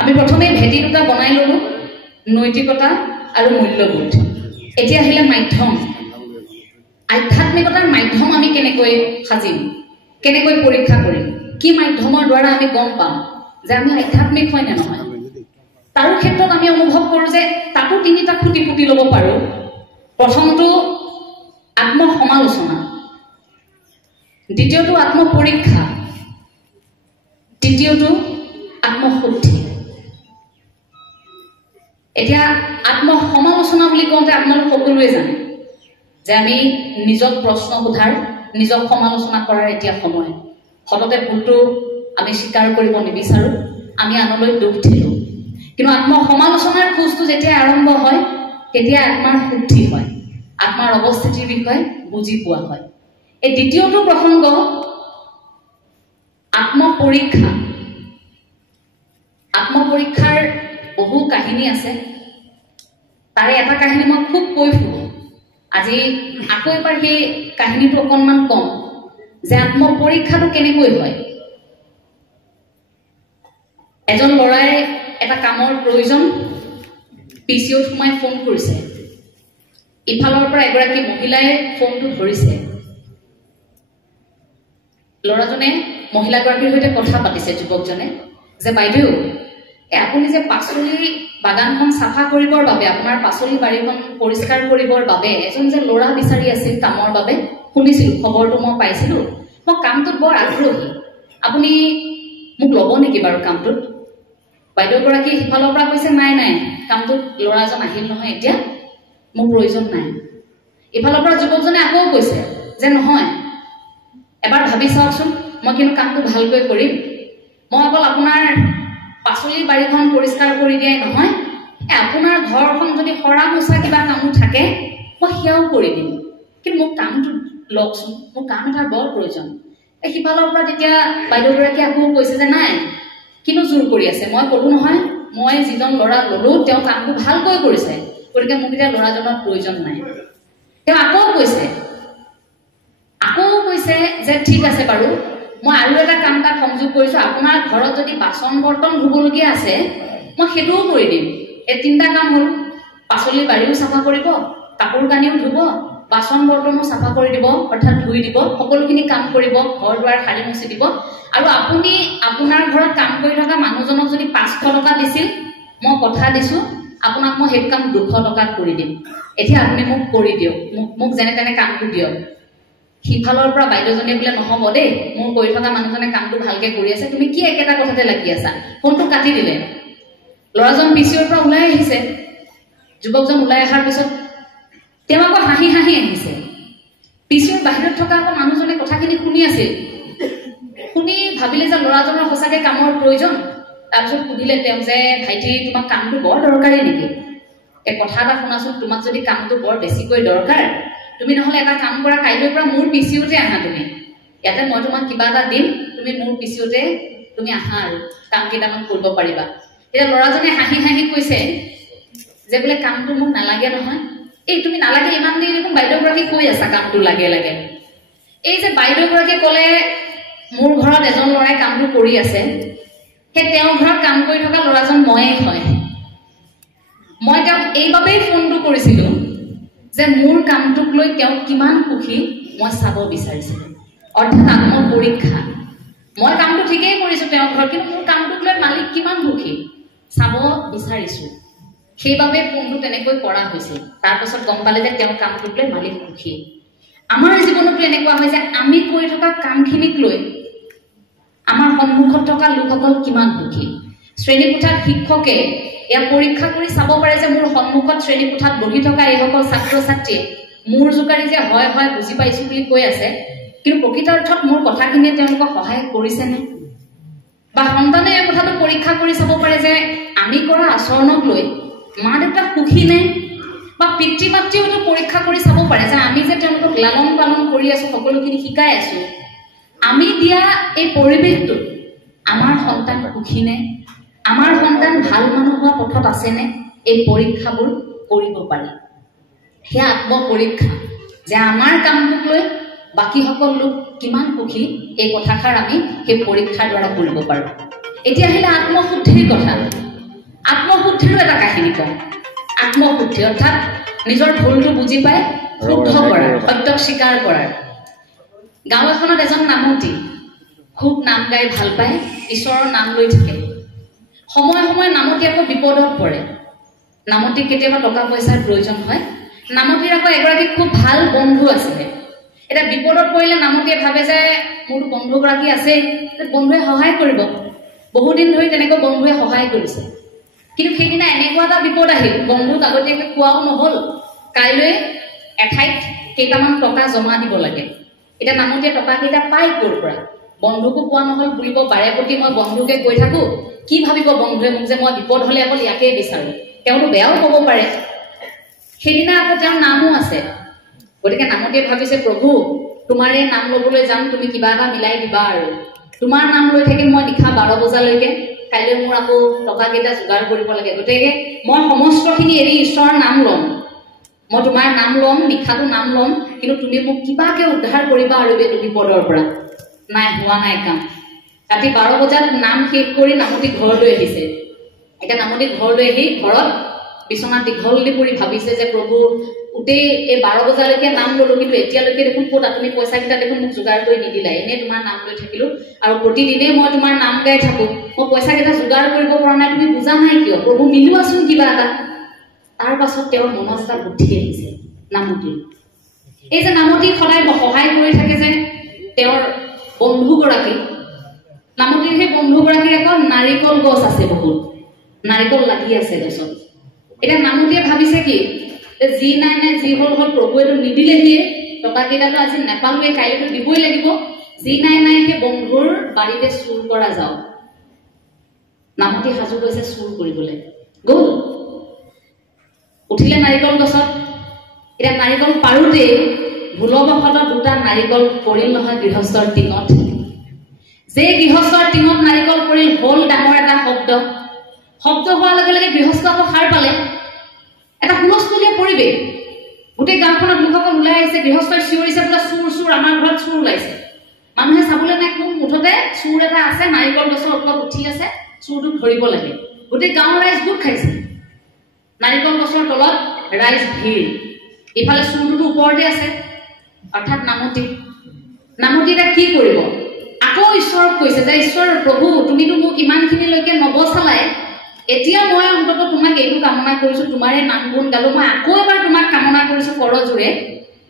আমি প্ৰথমে ভেটি দুটা বনাই ললো নৈতিকতা আৰু মূল্যবোধ এতিয়া আহিলে মাধ্যম আধ্যাত্মিকতাৰ মাধ্যম আমি কেনেকৈ সাজিম কেনেকৈ পৰীক্ষা কৰিম কি মাধ্যমৰ দ্বাৰা আমি গম পাম যে আমি আধ্যাত্মিক হয় নে নহয় তাৰ ক্ষেত্ৰত আমি অনুভৱ কৰো যে তাকো তিনিটা খুঁটি পুতি ল'ব পাৰো প্ৰথমটো আত্ম সমালোচনা দ্বিতীয়টো আত্ম পৰীক্ষা তৃতীয়টো আত্মশুদ্ধি এতিয়া আত্ম সমালোচনা বুলি কওঁতে আপোনালোক সকলোৱে জানে যে আমি নিজক প্ৰশ্ন সোধাৰ নিজক সমালোচনা কৰাৰ এতিয়া সময় সততে ভুলটো আমি স্বীকাৰ কৰিব নিবিচাৰো আমি আনলৈ দুখ দিলো কিন্তু আত্ম সমালোচনাৰ খোজটো যেতিয়া আৰম্ভ হয় তেতিয়া আত্মাৰ শুদ্ধি হয় আত্মাৰ অৱস্থিতিৰ বিষয়ে বুজি পোৱা হয় এই দ্বিতীয়টো প্ৰসংগ আত্মপৰীক্ষাৰ বহু কাহিনী আছে তাৰে এটা কাহিনী মই খুব কৈ ফুৰো আজি আকৌ এবাৰ সেই কাহিনীটো অকণমান কম যে আত্মপৰীক্ষাটো কেনেকৈ হয় এজন ল'ৰাই এটা কামৰ প্ৰয়োজন পিচিঅ'ত সোমাই ফোন কৰিছে ইফালৰ পৰা এগৰাকী মহিলাই ফোনটো ধৰিছে ল'ৰাজনে মহিলাগৰাকীৰ সৈতে কথা পাতিছে যুৱকজনে যে বাইদেউ আপুনি যে পাচলি বাগানখন চাফা কৰিবৰ বাবে আপোনাৰ পাচলি বাৰীখন পৰিষ্কাৰ কৰিবৰ বাবে এজন যে ল'ৰা বিচাৰি আছিল কামৰ বাবে শুনিছিলোঁ খবৰটো মই পাইছিলোঁ মই কামটোত বৰ আগ্ৰহী আপুনি মোক ল'ব নেকি বাৰু কামটোত বাইদেউগৰাকী সিফালৰ পৰা কৈছে নাই নাই কামটোত ল'ৰাজন আহিল নহয় এতিয়া মোৰ প্ৰয়োজন নাই ইফালৰ পৰা যুৱকজনে আকৌ কৈছে যে নহয় এবাৰ ভাবি চাওকচোন মই কিন্তু কামটো ভালকৈ কৰিম মই অকল আপোনাৰ পাচলি বাৰীখন পৰিষ্কাৰ কৰি দিয়াই নহয় আপোনাৰ ঘৰখন যদি সৰা মোচা কিবা কামো থাকে মই সেয়াও কৰি দিম কিন্তু মোক কামটো লওকচোন মোৰ কাম এটাৰ বৰ প্ৰয়োজন সিফালৰ পৰা তেতিয়া বাইদেউগৰাকী আকৌ কৈছে যে নাই কিনো জোৰ কৰি আছে মই ক'লো নহয় মই যিজন ল'ৰা ল'লো তেওঁ কামটো ভালকৈ কৰিছে গতিকে মোক এতিয়া ল'ৰাজনৰ প্ৰয়োজন নাই তেওঁ আকৌ কৈছে যে ঠিক আছে বাৰু মই আৰু এটা কাম তাত সংযোগ কৰিছো আপোনাৰ ঘৰত যদি বাচন বৰ্তন ধুবলগীয়া আছে মই সেইটোও কৰি দিম এই তিনিটা কাম হ'ল পাচলি বাৰীও চাফা কৰিব কাপোৰ কানিও ধুব বাচন বৰ্তনো চাফা কৰি দিব অৰ্থাৎ ধুই দিব সকলোখিনি কাম কৰিব ঘৰ দুৱাৰ সাৰি মুচি দিব আৰু আপুনি আপোনাৰ ঘৰত কাম কৰি থকা মানুহজনক যদি 500 টকা দিছিল মই কথা দিছো আপোনাক মই সেই কাম 200 টকাত কৰি দিম এতিয়া আপুনি মোক কৰি দিয়ক মোক যেনে তেনে কামটো দিয়ক সিফালৰ পৰা বাইদেউজনে বোলে নহব দেই মোৰ কৰি থকা মানুহজনে কামটো ভালকে কৰি আছে তুমি কি একেটা কথাতে লাগি আছা ফোনটো কাটি দিলে ল'ৰাজন পিচিঅ'ৰ পৰা ওলাই আহিছে যুৱকজন ওলাই অহাৰ পিছত তেওঁ আকৌ হাঁহি আহিছে পিচিঅ'ৰ বাহিৰত থকা আকৌ মানুহজনে কথাখিনি শুনি আছিল শুনি ভাবিলে যে ল'ৰাজনৰ সঁচাকে কামৰ প্ৰয়োজন তাৰপিছত সুধিলে তেওঁ যে ভাইটি তোমাক কামটো বৰ দৰকাৰী নেকি এই কথা এটা শুনাচোন তোমাক যদি কামটো বৰ বেছিকৈ দৰকাৰ তুমি নহলে এটা কাম কৰা কাইলৈৰ পৰা মোৰ পিচিঅ'তে আহা তুমি ইয়াতে মই তোমাক কিবা এটা দিম তুমি মোৰ পিচিঅ'তে তুমি আহা আৰু কাম কেইটামান কৰিব পাৰিবা এতিয়া ল'ৰাজনে হাঁহি কৈছে যে বোলে কামটো মোক নালাগে নহয় এই তুমি নালাগে ইমান দেৰি দেখোন বাইদেউগৰাকী কৈ আছা কামটো লাগে এই যে বাইদেউগৰাকী ক'লে মোৰ ঘৰত এজন ল'ৰাই কামটো কৰি আছে সেই তেওঁৰ ঘৰত কাম কৰি থকা ল'ৰাজন ময়েই হয় মই তেওঁক এইবাবেই ফোনটো কৰিছিলো যে মোৰ কামটোক লৈ তেওঁ কিমান সুখী মই চাব বিচাৰিছিলো অৰ্থাৎ আত্মপৰীক্ষা মই কামটো ঠিকেই কৰিছো তেওঁৰ ঘৰত কিন্তু মোৰ কামটোক লৈ মালিক কিমান সুখী চাব বিচাৰিছো সেইবাবে ফোনটো তেনেকৈ কৰা হৈছিল তাৰপিছত গম পালে যে তেওঁ কামটোক লৈ মালিক সুখী আমাৰ জীৱনতো এনেকুৱা হয় যে আমি কৰি থকা কামখিনিক লৈ আমাৰ সন্মুখত থকা লোকসকল কিমান সুখী শ্ৰেণীকোঠাত শিক্ষকে এয়া পৰীক্ষা কৰি চাব পাৰে যে মোৰ সন্মুখত শ্ৰেণীকোঠাত বহি থকা এইসকল ছাত্ৰ ছাত্ৰীয়ে মোৰ জোকাৰি যে হয় বুজি পাইছো বুলি কৈ আছে কিন্তু প্ৰকৃতাৰ্থত মোৰ কথাখিনিয়ে তেওঁলোকক সহায় কৰিছেনে বা সন্তানে এই কথাটো পৰীক্ষা কৰি চাব পাৰে যে আমি কৰা আচৰণক লৈ মা দেউতা সুখী নে বা পিতৃ মাতৃয়েও পৰীক্ষা কৰি চাব পাৰে যে আমি যে তেওঁলোকক লালন পালন কৰি আছো সকলোখিনি শিকাই আছো আমি দিয়া এই পৰিৱেশটো আমাৰ সন্তান সুখী নে আমাৰ সন্তান ভাল মানুহ হোৱা পথত আছেনে এই পৰীক্ষাবোৰ কৰিব পাৰি সেয়া আত্মপৰীক্ষা যে আমাৰ কামটোক লৈ বাকী সকল লোক কিমান সুখী এই কথাষাৰ আমি সেই পৰীক্ষাৰ দ্বাৰা কৰিব পাৰোঁ এতিয়া আহিলে আত্মশুদ্ধিৰ কথা আত্মশুদ্ধিৰো এটা কাহিনী কওঁ আত্মশুদ্ধি অৰ্থাৎ নিজৰ ভুলটো বুজি পাই শুদ্ধ কৰা সত্যক স্বীকাৰ কৰাৰ গাঁও এখনত এজন নামতি খুব নাম গাই ভাল পায় ঈশ্বৰৰ নাম লৈ থাকে সময় সময় নামতি আকৌ বিপদত পৰে নামতি কেতিয়াবা টকা পইচাৰ প্ৰয়োজন হয় নামতিৰ আকৌ এগৰাকী খুব ভাল বন্ধু আছিলে এটা বিপদত পৰিলে নামতিয়ে ভাবে যে মোৰ বন্ধুগৰাকী আছে বন্ধুৱে সহায় কৰিব বহুদিন ধৰি তেনেকৈ বন্ধুৱে সহায় কৰিছে কিন্তু সেইদিনা এনেকুৱা এটা বিপদ আহিল বন্ধুক আগতীয়াকৈ কোৱাও নহল কাইলৈ এঠাইত কেইটামান টকা জমা দিব লাগে এটা নামতিয়ে টকা কেইটা পাই ক'ৰ পৰা বন্ধুকো কোৱা নহল বুলিব বাৰে প্ৰতি মই বন্ধুকে কৈ থাকো কি ভাবিব বন্ধুৱে মোক যে মই বিপদ হলে অকল ইয়াকেই বিচাৰো তেওঁতো বেয়াও ক'ব পাৰে সেইদিনা আকৌ তেওঁৰ নামো আছে গতিকে নামতিয়ে ভাবিছে প্ৰভু তোমাৰ এই নাম ল'বলৈ যাম তুমি কিবা এটা মিলাই দিবা আৰু তোমাৰ নাম লৈ থাকিম মই নিশা 12 বজালৈকে কাইলৈ মোৰ আকৌ টকা কেইটা যোগাৰ কৰিব লাগে গতিকে মই সমস্তখিনি এৰি ঈশ্বৰৰ নাম ল'ম মই তোমাৰ নাম ল'ম নিশাটো নাম ল'ম কিন্তু তুমি মোক কিবাকে উদ্ধাৰ কৰিবা আৰু এই বিপদৰ পৰা নাই হোৱা নাই কাম ৰাতি 12 বজাত নাম শেষ কৰি নামতি ঘৰলৈ আহিছে এটা নামতি ঘৰলৈ আহি ঘৰত বিছনাত দীঘললি পৰি ভাবিছে যে প্ৰভু উঠেই এই 12 বজালৈকে নাম ল'লো কিন্তু এতিয়ালৈকে দেখোন ক'ত আপুনি পইচা কেইটা দেখোন মোক যোগাৰ কৰি নিদিলা এনে তোমাৰ নাম লৈ থাকিলো আৰু প্ৰতিদিনে মই তোমাৰ নাম গাই থাকো মই পইচা কেইটা যোগাৰ কৰিব পৰা নাই তুমি বুজা নাই কিয় প্ৰভু মিলোৱাচোন কিবা এটা তাৰ পাছত তেওঁৰ মনত এটা বুদ্ধি আহিছে নামতি এই যে নামতি সদায় সহায় কৰি থাকে যে তেওঁৰ বন্ধুগৰাকী নামতিৰ সেই বন্ধুগৰাকীৰ আকৌ নাৰিকল গছ আছে বহুত নাৰিকল লাগি আছে গছত এটা নামতিয়ে ভাবিছে কি যি নাই নাই যি হল হল প্ৰভুৱেতো নিদিলেহিয়ে টকা কেইটাতো আজি নেপালোৱে কাইলৈতো দিবই লাগিব যি নাই নাই সেই বন্ধুৰ বাৰীতে চুৰ কৰা যাওক নামতি সাজু গৈছে চুৰ কৰিবলৈ গ'ল উঠিলে নাৰিকল গছত এটা নাৰিকল পাৰোতে ভুলবশতঃ দুটা নাৰিকল পৰিল নহয় গৃহস্থৰ টিঙত যে গৃহস্থৰ টিঙত নাৰিকল পৰিল হল ডাঙৰ এটা শব্দ হোৱাৰ লগে লগে গৃহস্থ আকৌ সাৰ পালে এটা হুলস্থুলীয়া পৰিৱেশ গোটেই গাঁওখনত লোকসকল ওলাই আহিছে গৃহস্থই চিঞৰিছে বোলে চুৰ চুৰ আমাৰ ঘৰত চুৰ ওলাইছে মানুহে চাবলৈ নাই কোন মুঠতে চুৰ এটা আছে নাৰিকল গছৰ ওপৰত উঠি আছে চুৰটোক ধৰিব লাগে গোটেই গাঁৱৰ ৰাইজ গোট খাইছে নাৰিকল গছৰ তলত ৰাইজ ভিৰ ইফালে চুৰটোতো ওপৰতে আছে অৰ্থাৎ নামতি এটা কি কৰিব আকৌ ঈশ্বৰক কৈছে যে ঈশ্বৰ প্ৰভু তুমিতো মোক ইমানখিনিলৈকে নবচালাই এতিয়া মই অন্তত তোমাক এইটো কামনা কৰিছো তোমাৰে নাম গুণ গালো মই আকৌ এবাৰ তোমাক কামনা কৰিছো কৰজোৰে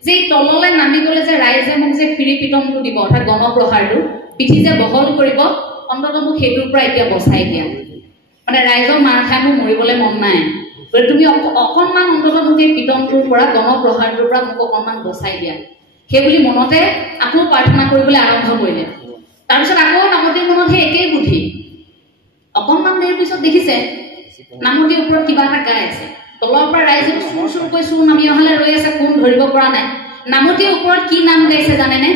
যে তললে নামি গলে যে ৰাইজে মোক যে ফিৰি পিটমটো দিব অৰ্থাৎ গণপ্ৰহাৰটো পিঠি যে বহল কৰিব অন্তত মোক সেইটোৰ পৰা এতিয়া বচাই দিয়া মানে ৰাইজৰ মাৰ খাই মোৰ মৰিবলৈ মন নাই তুমি অকণমান অন্তত মোক এই পিটমটোৰ পৰা গণপ্ৰহাৰটোৰ পৰা মোক অকণমান বচাই দিয়া সেই বুলি মনতে আকৌ প্ৰাৰ্থনা কৰিবলৈ আৰম্ভ কৰিলে তাৰপিছত আকৌ নামতিৰ মনত সেই একেই বুদ্ধি অকণমান দেৰিৰ পিছত দেখিছে নামতিৰ ওপৰত কিবা এটা গাই আছে তলৰ পৰা ৰাইজে চুৰ চুৰকৈ চুৰ নামি অহালে ৰৈ আছে কোন ধৰিব পৰা নাই নামতিৰ ওপৰত কি নাম গাইছে জানেনে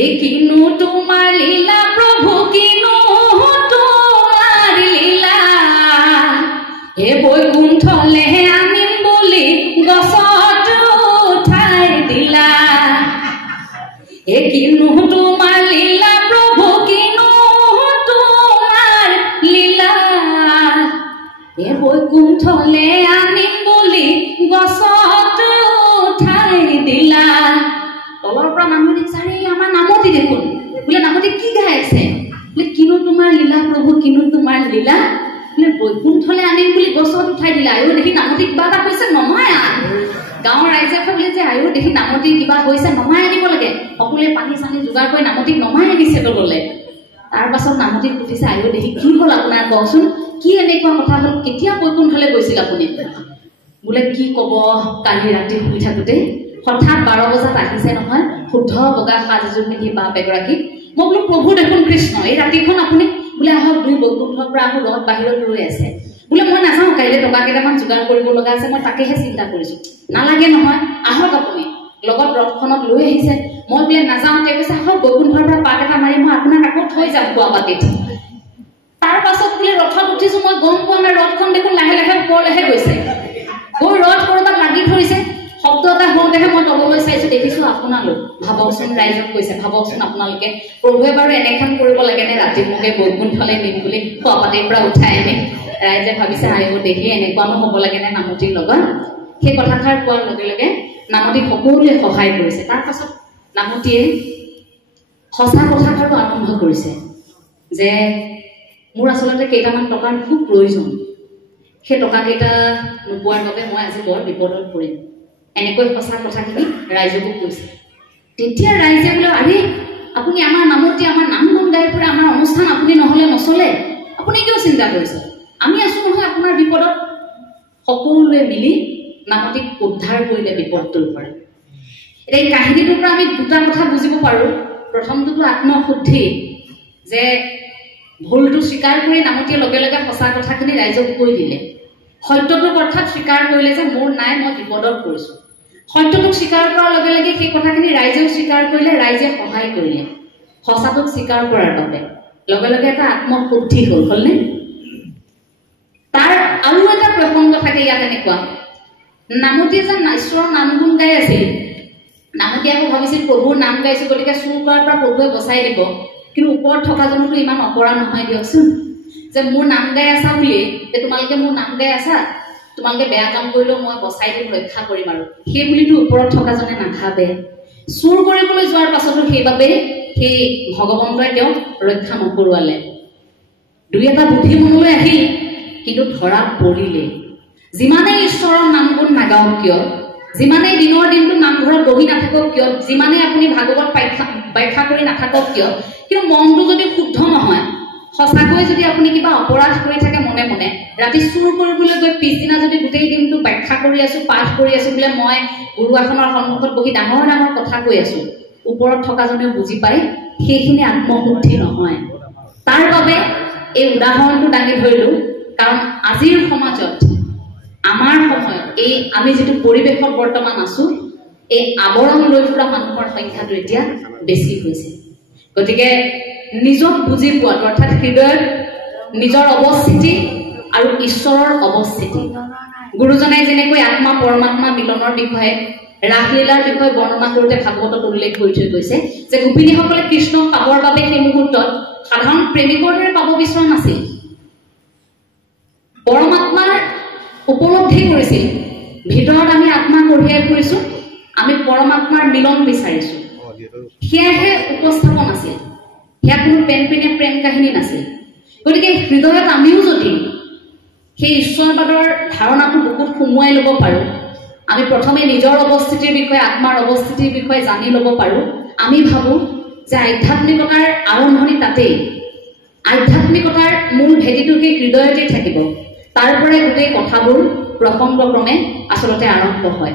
এই কিনো তোমাৰ লীলা প্ৰভু কিনো তোমাৰ লীলা হে বৈকুণ্ঠলে আনিম বুলি গছত উঠাই দিলা এ কিনো তোমাৰ লীলা প্ৰভু কিনো তোমাৰ লীলা এ বৈকুণ্ঠলে আনিম বুলি গছত উঠাই দিলা তলৰ পৰা মানুহ দেখিছে আমাৰ নামতি দেখোন বোলে নামতি কি গাই আছে বোলে কিনো তোমাৰ লীলা প্ৰভু কিনো তোমাৰ লীলা বোলে বৈকুণ্ঠলে আনিম বুলি গছত উঠাই দিলা আৰু দেখি নামতি কিবা এটা কৈছে নমাই গাঁৱৰ ৰাইজে ভাবিলে যে আয়ো দেখি নামতি কিবা হৈছে নমাই আনিব লাগে সকলোৱে পানী চানী যোগাৰ কৰি নামতিক নমাই আনিছে তললে তাৰ পাছত নামতিক সুধিছে আয়ো দেখি কি হ'ল আপোনাৰ কওকচোন কি এনেকুৱা কথা হ'ল কেতিয়া বৈকুণ্ঠলে গৈছিল আপুনি বোলে কি ক'ব কালি ৰাতি শুই থাকোঁতে হঠাৎ 12 বজাত আহিছে নহয় শুদ্ধ বগা সাজ এযোৰ পিন্ধি বাপ এগৰাকী মই বোলো প্ৰভু দেখোন কৃষ্ণ এই ৰাতিখন আপুনি বোলে আহক দুই বৈকুণ্ঠৰ পৰা আকৌ ৰথ বাহিৰত ৰৈ আছে বোলে মই নাযাওঁ কাইলৈ টকা কেইটামান যোগাৰ কৰিব লগা আছে মই তাকেহে চিন্তা কৰিছোঁ নালাগে নহয় আহক আপুনি লগত ৰথখনত লৈ আহিছে মই বোলে নাযাওঁ তেওঁ কৈছে আহক বৈকুণ্ঠৰ পৰা পাক এটা মাৰি মই আপোনাক আকৌ থৈ যাম গুৱাহাটীত তাৰ পাছত বোলে ৰথত উঠিছোঁ মই গম পোৱা নাই ৰথখন দেখোন লাহে লাহে ওপৰলৈহে গৈছে গৈ ৰথ ক'ৰবাত লাগি ধৰিছে শব্দ এটা হওঁতেহে মই তললৈ চাইছো, দেখিছো আপোনালোক। ভাবকচোন, ৰাইজক কৈছে, ভাবকচোন আপোনালোকে প্ৰভুৱে বাৰু এনেখন কৰিব লাগে নে ৰাতি মুখে বৈকুণ্ঠলে নিম বুলি খোৱাপাতিৰ পৰা উঠাই আনি ৰাইজে ভাবিছে আহিব দেখি এনেকুৱানো হ'ব লাগে নে নামতিৰ লগত। সেই কথাষাৰ কোৱাৰ লগে লগে নামতি সকলোৱে সহায় কৰিছে। তাৰ পাছত নামতিয়ে সঁচা কথাষাৰো আৰম্ভ কৰিছে যে মোৰ আচলতে কেইটামান টকাৰ খুব প্ৰয়োজন, সেই টকাকেইটা নোপোৱাৰ বাবে মই আজি বৰ বিপদত পৰিম, এনেকৈ সঁচা কথাখিনি ৰাইজকো কৈছে। তেতিয়া ৰাইজে বোলে আৰে আপুনি আমাৰ নামতি আমাৰ নাম গুণ গাই ফুৰে, আমাৰ অনুষ্ঠান আপুনি নহ'লে নচলে, আপুনি কিয় চিন্তা কৰিছে, আমি আছো নহয় আপোনাৰ বিপদত। সকলোৱে মিলি নামতিক উদ্ধাৰ কৰিলে বিপদটোৰ পৰা। এতিয়া এই কাহিনীটোৰ পৰা আমি দুটা কথা বুজিব পাৰোঁ। প্ৰথমটোতো আত্মশুদ্ধি, যে ভুলটো স্বীকাৰ কৰি নামতিয়ে লগে লগে সঁচা কথাখিনি ৰাইজক কৈ দিলে। সত্যটোক অৰ্থাৎ স্বীকাৰ কৰিলে যে মোৰ নাই, মই বিপদত পৰিছোঁ। সত্যটোক স্বীকাৰ কৰাৰ লগে লগে সেই কথাখিনি ৰাইজেও স্বীকাৰ কৰিলে, ৰাইজে সহায় কৰিলে। সঁচাটোক স্বীকাৰ কৰাৰ বাবে লগে লগে এটা আত্মশুদ্ধি হ'ল, হ'লনে? তাৰ আৰু এটা প্ৰসংগ থাকে ইয়াত এনেকুৱা, নামতিয়ে যেন ঈশ্বৰৰ নাম গুণ গাই আছিল। নামতি আকৌ ভাবিছিল প্ৰভুৰ নাম গাইছো গতিকে চুৰ কৰাৰ পৰা প্ৰভুৱে বচাই দিব। কিন্তু ওপৰত থকাজনতো ইমান অপৰা নহয় দিয়কচোন, যে মোৰ নাম গাই আছা বুলি, যে তোমালোকে মোৰ নাম গাই আছা, তোমালোকে বেয়া কাম কৰিলেও মই বচাই দিম, ৰক্ষা কৰিম আৰু সেই বুলিতো ওপৰত থকাজনে নাভাবে। চুৰ কৰিবলৈ যোৱাৰ পাছতো সেইবাবে সেই ভগৱন্তই তেওঁক ৰক্ষা নকৰোৱালে। দুই এটা বুদ্ধি মনলৈ আহিল, কিন্তু ধৰা পৰিলে। যিমানেই ঈশ্বৰৰ নাম গুণ নাগাওক কিয়, যিমানেই দিনৰ দিনটো নামঘৰত বহি নাথাকক কিয়, যিমানেই আপুনি ভাগৱত ব্যাখ্যা কৰি নাথাকক কিয়, কিন্তু মনটো যদি শুদ্ধ নহয়, সঁচাকৈ যদি আপুনি কিবা অপৰাধ কৰি থাকে মনে মনে, ৰাতি চুৰ কৰিবলৈ গৈ পিছদিনা যদি গোটেই দিনটো ব্যাখ্যা কৰি আছো, পাঠ কৰি আছো বোলে মই গুৰুআসনৰ সন্মুখত বহি ডাঙৰ ডাঙৰ কথা কৈ আছো, ওপৰত থকাজনেও বুজি পায় সেইখিনি আত্মশুদ্ধি নহয়। তাৰ বাবে এই উদাহৰণটো দাঙি ধৰিলো, কাৰণ আজিৰ সমাজত আমাৰ সময়ত এই আমি যিটো পৰিৱেশত বৰ্তমান আছো, এই আৱৰণ লৈ ফুৰা মানুহৰ সংখ্যাটো এতিয়া বেছি হৈছে। গতিকে নিজক বুজি পোৱাটো অৰ্থাৎ হৃদয়ত নিজৰ অৱস্থিতি আৰু ঈশ্বৰৰ অৱস্থিতি, গুৰুজনাই যেনেকৈ আত্মা পৰমাত্মা মিলনৰ বিষয়ে ৰাসলীলাৰ বিষয়ে বৰ্ণনা কৰোঁতে ভাগৱতত উল্লেখ কৰি থৈ গৈছে যে গোপিনীসকলে কৃষ্ণক পাবৰ বাবে সেই মুহূৰ্তত সাধাৰণ প্ৰেমিকৰ দৰে পাব বিচৰা নাছিল, পৰমাত্মাৰ উপলব্ধি কৰিছিল। ভিতৰত আমি আত্মা কঢ়িয়াই ফুৰিছো, আমি পৰমাত্মাৰ মিলন বিচাৰিছো, সেয়াহে উপস্থাপন আছিল, সেয়া কোনো পেনপিনে প্ৰেম কাহিনী নাছিল। গতিকে হৃদয়ত আমিও যদি সেই ঈশ্বৰবাদৰ ধাৰণাটো বুকুত সুমুৱাই ল'ব পাৰোঁ, আমি প্ৰথমে নিজৰ অৱস্থিতিৰ বিষয়ে আত্মাৰ অৱস্থিতিৰ বিষয়ে জানি ল'ব পাৰোঁ, আমি ভাবোঁ যে আধ্যাত্মিকতাৰ আৰম্ভণি তাতেই, আধ্যাত্মিকতাৰ মূল ভেটিটো সেই হৃদয়তেই থাকিব। তাৰ পৰাই গোটেই কথাবোৰ প্ৰসংগক্ৰমে আচলতে আৰম্ভ হয়।